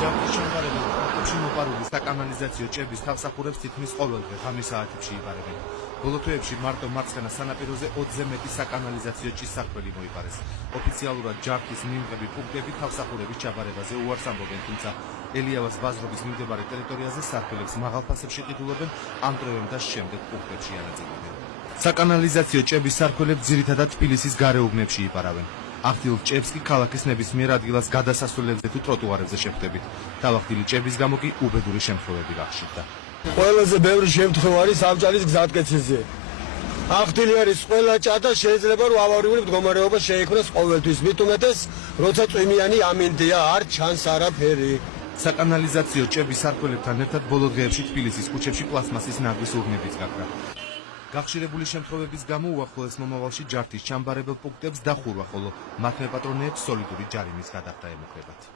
ჯამის ჩამბარებელ პუნქტებში მოპარული საკანალიზაციო ჭების თავსახურებს თითქმის ყოველდღე ღამის საათებში იბარებენ. ბოლო თვეებში მარტო მარცხენა სანაპიროზე 20-ზე მეტი საკანალიზაციო ჭის საქმელი მოიპარეს. ოფიციალურად ჯარდის მიმღები პუნქტები თავსახურების ჩაბარებაზე უარს ამბობენ, თუმცა ელიავას ბაზრობის მიმდებარე ტერიტორიაზე სარქველებს მაღალ ფასებში ყიდულობენ, ამ დროებამ და შემდეგ პუნქტებში ანაწილებენ. საკანალიზაციო ჭების სარქველებს ძირითადად თბილისის გარეუბნებში იპარავენ. ახდილ ჭებს კი ქალაქის ნებისმიერ ადგილას გადასასვლელებზე თუ ტროტუარებზე შეხვდებით. თავახდილი ჭების გამო კი უბედური შემთხვევები გახშირდა. ყველაზე ბევრი შემთხვევა არის სამჭალის გზატკეცაზე. ახდილი არის ყველა ჭადა შეიძლება რომ ავარიული მდგომარეობა შეიქმნას ყოველთვის, მით უმეტეს როცა წვიმიანი ამინდია არ ჩანს არაფერი. საკანალიზაციო ჭების სარქველებთან ერთად ბოლო დღეებში თბილისის ქუჩებში პლასმასის ნაგვის ურნებიც გაქრა. გახშირებული შემთხვევების გამო უახლოეს მომავალში ჯარდის ჩამბარებელ პუნქტებს დახურვა, ხოლო მათ მეპატრონეებს სოლიდური ჯარიმის გადახდა ემუქრებათ.